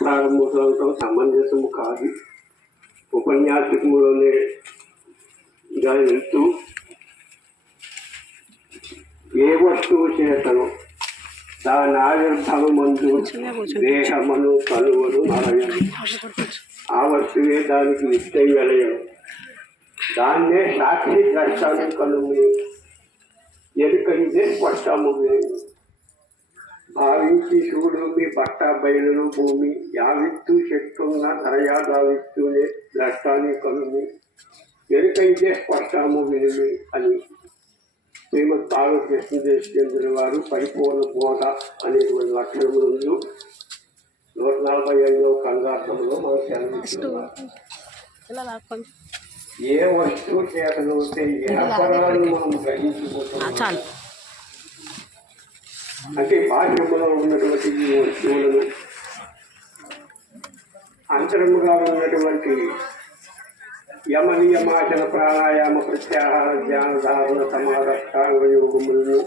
ప్రారంభోత్సవంతో సమంజసము కాదు. ఉపన్యాసకులోనే వెళ్తూ ఏ వస్తువు చేతను దాని ఆవిర్భావమందు దేహమును కలువను నలయను, ఆ వస్తువే దానికి నిత్యం వెలయను. దాన్నే సాక్షి ద్రష్టాను కలుము ఎరుక ఇదే స్పష్టము భావించి చూడు మీ బట్ట బయలు భూమి యావిత్తు చెట్టున్న ధరయాదావిత్తూనే ద్రష్టాన్ని కలుమి ఎరుక ఇదే స్పష్టము వినిమి అని శ్రీమద్ భాగవత కృష్ణదేశేంద్రుల వారు పరిపూర్ణ బోధ అనేటువంటి లక్షణములు 145వ కందార్థంలో మనకు కనిపిస్తున్నారు. ఏ వస్తువు చేతనవుతే వ్యాపారాలు మనం గ్రహించుకుంటున్నాం అంటే బాహ్యములో ఉన్నటువంటి ఈ వస్తువులను అంతరముగా ఉన్నటువంటి యమ నియమాచన ప్రాణాయామ ప్రత్యాహార ధ్యాన ధారణ సమాధాన యోగములను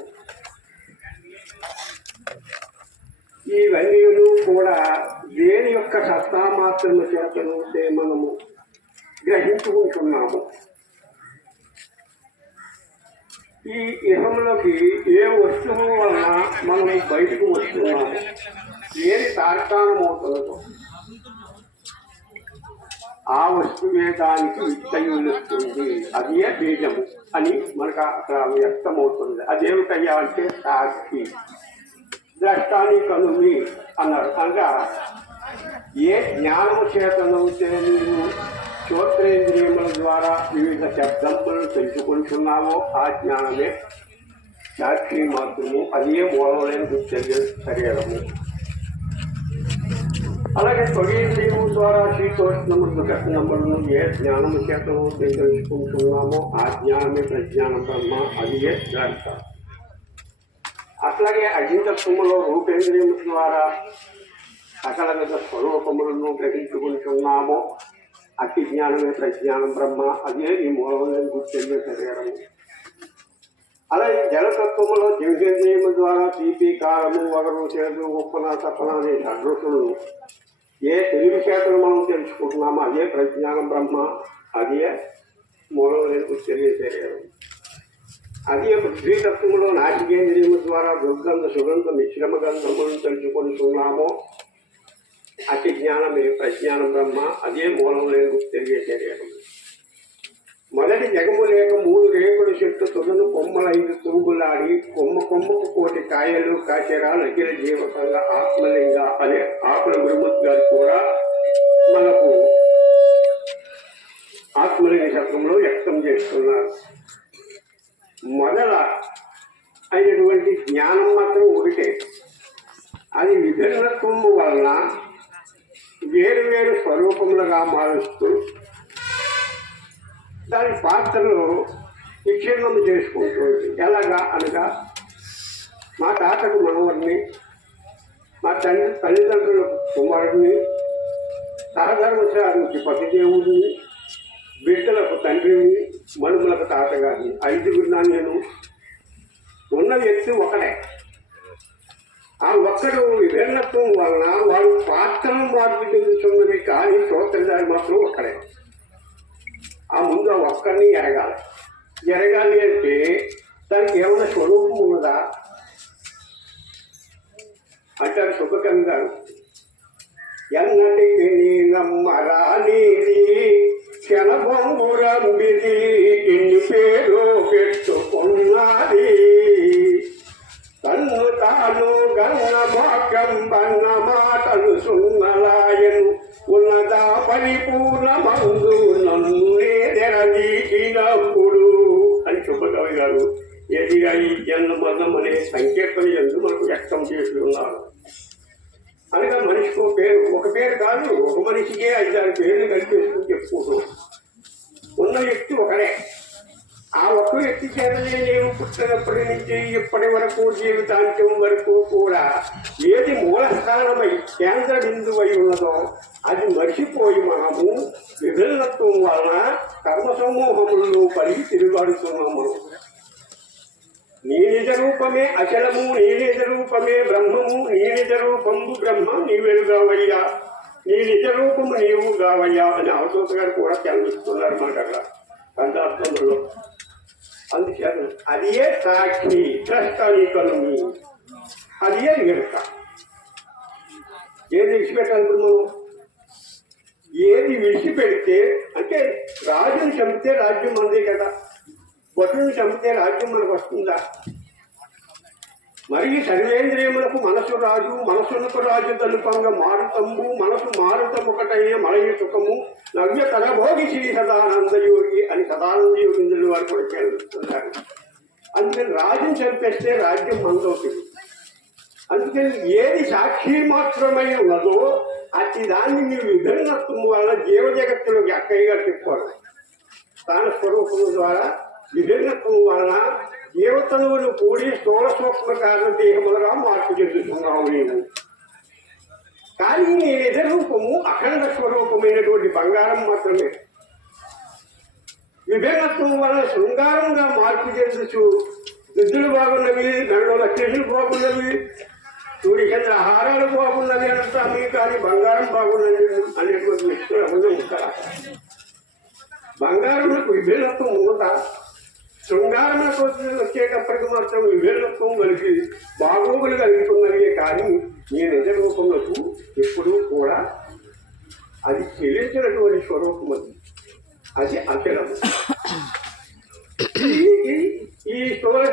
ఇవన్నీ కూడా దేని యొక్క సత్తా మాత్రము చేతనవుతే మనము గ్రహించుకుంటున్నాము. ఈ ఇహంలోకి ఏ వస్తువు వలన మనం బయటకు వస్తున్నాము, ఏది తార్కాణమవుతుందో ఆ వస్తువే దానికి విత్తయులుస్తుంది, అదే బీజము అని మనకు అక్కడ వ్యక్తమవుతుంది. అదేమిటయ్యా అంటే సాక్షి ద్రష్టాన్ని కనుమి అన్నారు. అనగా ఏ జ్ఞానము చేతనవుతే మీరు శ్రోత్రేంద్రియముల ద్వారా వివిధ శబ్దములను తెలుసుకుంటున్నామో ఆ జ్ఞానమే సాక్షి మాత్రము, అదే మూలమైన శరీరము. అలాగే తొగేంద్రియము ద్వారా శీతోష్ణములు కఠినములను ఏ జ్ఞానము చేతను తెలుసుకుంటున్నామో ఆ జ్ఞానమే ప్రజ్ఞాన బ్రహ్మ, అదే ద్రష్ట. అట్లాగే అగ్నితత్వములో రూపేంద్రియము ద్వారా సకల విధ స్వరూపములను గ్రహించుకుంటున్నామో అతి జ్ఞానమే ప్రజ్ఞానం బ్రహ్మ, అదే ఈ మూలమైన గుర్తెళ్ళే శరీరము. అలాగే జలతత్వములో జిహ్నేంద్రియము ద్వారా తీపి కారము వగరు చేదు ఉప్పన తప్పన అనే షడ్రుచులను ఏ తెలివి చేతను మనం తెలుసుకుంటున్నామో అదే ప్రజ్ఞానం బ్రహ్మ, అదే మూలమైన గుర్తెళ్ళే శరీరం. అదే పృథ్వీతత్వములో నాసికేంద్రియము ద్వారా దుర్గంధ సుగంధ మిశ్రమ గంధములను తెలుసుకుంటున్నామో అతి జ్ఞానమే ప్రజ్ఞానం బ్రహ్మ, అదే మూలం లేదు తెలియ శరీరం. మొదటి జగము లేక 3 రేకుల చెట్టు తుదను కొమ్మల 5 తుంగులాడి కొమ్మకు కోటి కాయలు కాచెరాలు అఖిల జీవకంగా ఆత్మలింగ అనే ఆకుల గురుమూర్తి గారు కూడా మనకు ఆత్మలింగ శబ్దంలో వ్యక్తం చేస్తున్నారు. మొదల అయినటువంటి జ్ఞానం మాత్రం ఒకటే, అది విభిన్నత్వం వలన వేరు వేరు స్వరూపములుగా మారుస్తూ దాని పాత్రలు విచ్ఛిన్నం చేసుకుంటుంది. ఎలాగా అనగా మా తాతకు మనవడిని, మా తల్లిదండ్రులకు కుమారుడిని, సహధర్మచారికి పతిదేవుడిని, బిడ్డలకు తండ్రిని, మనుమలకు తాతగారిని, 5గురినా నేను ఉన్న వ్యక్తి ఒకడే. ఆ ఒక్కడు విభిన్నత్వం వలన వాడు పాత్రను మార్పు చెందుతున్నవి, కానీ శ్రోత్రధారి మాత్రం ఒక్కడే. ఆ ముందు ఆ ఒక్కడిని ఎరగాలి అంటే దానికి ఏమైనా స్వరూపం ఉన్నదా అంటారు సుఖకవి గారు. ఎన్నటికి నీ నమ్మరానిది క్షణభంగురంబిది ఇన్ని పేరు పెట్టుకున్నది తన్ను తాను గన్న భాగ్యం బన్న మాటలు సున్నలాయను ఉన్నదా పరిపూర్ణ మందు నన్నునే తెరదీసినప్పుడు అని సుబ్బకవి గారు ఎదిగా ఈ జన్మం అనే సంకీర్తన ఎందు మనకు వ్యక్తం చేసి ఉన్నారు. అనగా మనిషికి ఒక పేరు కాదు, ఒక మనిషికే 5-6 పేర్లు కలిపేసుకుని చెప్పుకుంటాం. ఉన్న వ్యక్తి ఒకడే. ఆ ఒక్క వ్యక్తి చేతనే నేను పుట్టినప్పటి నుంచి ఇప్పటి వరకు జీవితాంతం వరకు కూడా ఏది మూలస్థానమై కేంద్ర బిందువై ఉన్నదో అది మర్చిపోయి మనము విభిన్నత్వం వలన కర్మ సమూహములను పడి తిరుగాడుతున్నాము. నీ నిజ రూపమే అచలము, నీ నిజ రూపమే బ్రహ్మము, నీ నిజ రూపము బ్రహ్మ నీవెరుగవయ్యా రూపము నీవు కావయ్యా అని అవధూత గారు కూడా చదివిస్తున్నారు మాట అక్కడ కంఠార్థంలో. అందుచేత అది ఏ సాక్షి ద్రష్టనీకను అది ఏ ఎరుక. ఏది విడిచిపెట్టాలనుకున్నాము? ఏది విడిచిపెడితే అంటే రాజుని చంపితే రాజ్యం మనదే కదా, భటుని చంపితే రాజ్యం మనకు వస్తుందా? మరి సర్వేంద్రియములకు మనసు రాజు, మనసునకు రాజు తలుపంగా మారుతంబు, మనసు మారుతముకటైన మలయ సుఖము నవ్య కరభోగి శ్రీ సదానంద యోగి అని సదానంద యోగింద్రులు వారు కూడా చేస్తున్నారు. అందుకని రాజుని చంపేస్తే రాజ్యం మనదవుతుంది. అందుకని ఏది సాక్షి మాత్రమై ఉన్నదో అతి దాన్ని మీరు విభిన్నత్వం వల్ల జీవ జగత్తులోకి అక్కయ్యగా చెప్పుకోవాలి. స్థాన స్వరూపము ద్వారా విభిన్నత్వం వలన జీవతనువులు కూడి స్థూల సూక్ష్మ కారణ దేహములుగా మార్పు చెందుతున్నావు నీవు. కానీ నీ నిజ రూపము అఖండ స్వరూపమైనటువంటి బంగారం మాత్రమే. విభిన్నత్వం వలన శృంగారంగా మార్పు చెందుతూ నిధులు బాగున్నవి, మెడలో లక్షలు బాగున్నవి, సూర్య చంద్ర ఆహారాలు బాగున్నవి అంటాము, కానీ బంగారం బాగున్నది అనేటువంటి వ్యక్తులు అబద్ధం ఉంటారా? బంగారంలో విభిన్నత్వం ఉందా? శృంగారంలో వచ్చేటప్పటికి మాత్రం విభిన్నత్వం కలిగి బాగోగులు కలుగుతున్నవే, కానీ నీ నిజ రూపంలో ఎప్పుడూ కూడా అది చెల్లించినటువంటి స్వరూపం అది అఖిలము. ఈ స్థూల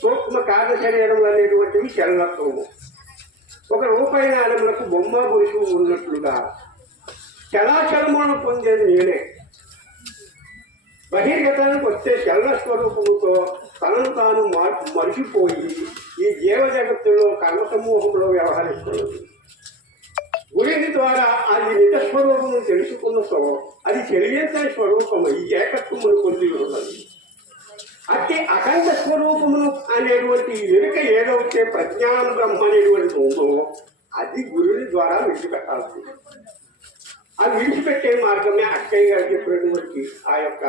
సూక్ష్మ కారణ శరీరం అనేటువంటివి చలనత్వము. ఒక రూపాయి నాణములకు బొమ్మ పురుషువు ఉన్నట్లుగా చలాచలములను పొందేది నేనే. బహిర్గతానికి వస్తే చలన స్వరూపముతో తనను తాను మరిచిపోయి ఈ జీవ జగత్తులో కర్మ సమూహంలో వ్యవహరిస్తున్నది. గురి ద్వారా అది నిజ స్వరూపము తెలుసుకున్న అది తెలియని స్వరూపము ఈ ఏకత్వమును పొంది ఉన్నది. అతి అఖండ స్వరూపమును అనేటువంటి ఎరుక ఏదైతే ప్రజ్ఞానం బ్రహ్మ అనేటువంటి ఉందో అది గురువుని ద్వారా విడిచిపెట్టాల్సి. అది విడిచిపెట్టే మార్గమే అక్కయ్య గారు చెప్పినటువంటి ఆ యొక్క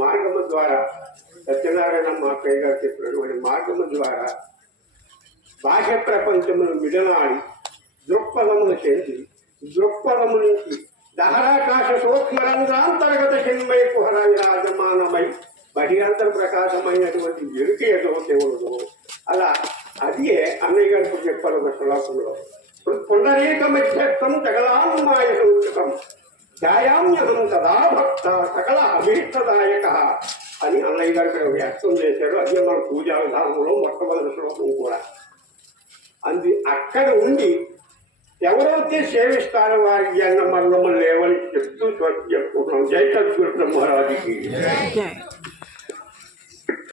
మార్గము ద్వారా, సత్యనారాయణ అక్కయ్య గారు చెప్పినటువంటి మార్గము ద్వారా బాహ్య ప్రపంచమును విడనాడి దృక్పథమును చెంది దృక్పథము నుంచి దహరాకాశ సూక్ష్మరంధ్రాంతర్గత చిన్మయ కుహర విరాజమానమై బహిరంతర ప్రకాశమైనటువంటి ఎరుక ఏదైతే ఉండదో అలా అది అన్నయ్య గారు చెప్పారు ఒక శ్లోకంలో. పుండరీక మధ్యస్థం సకలాన్మాయ సూచకం ధ్యాయామ్యహం సదా భక్త సకల అభీష్టదాయక అని అన్నయ్య గారు వ్యక్తం చేశారు. అదే మన పూజా విధానంలో మొట్టమొదటి శ్లోకం కూడా. అది అక్కడ ఉండి ఎవరైతే సేవిస్తారో వారి అన్న మరణము లేవని చెప్తూ చెప్పుకుంటున్నాం. జై సద్గురు బ్రహ్మరాజుకి.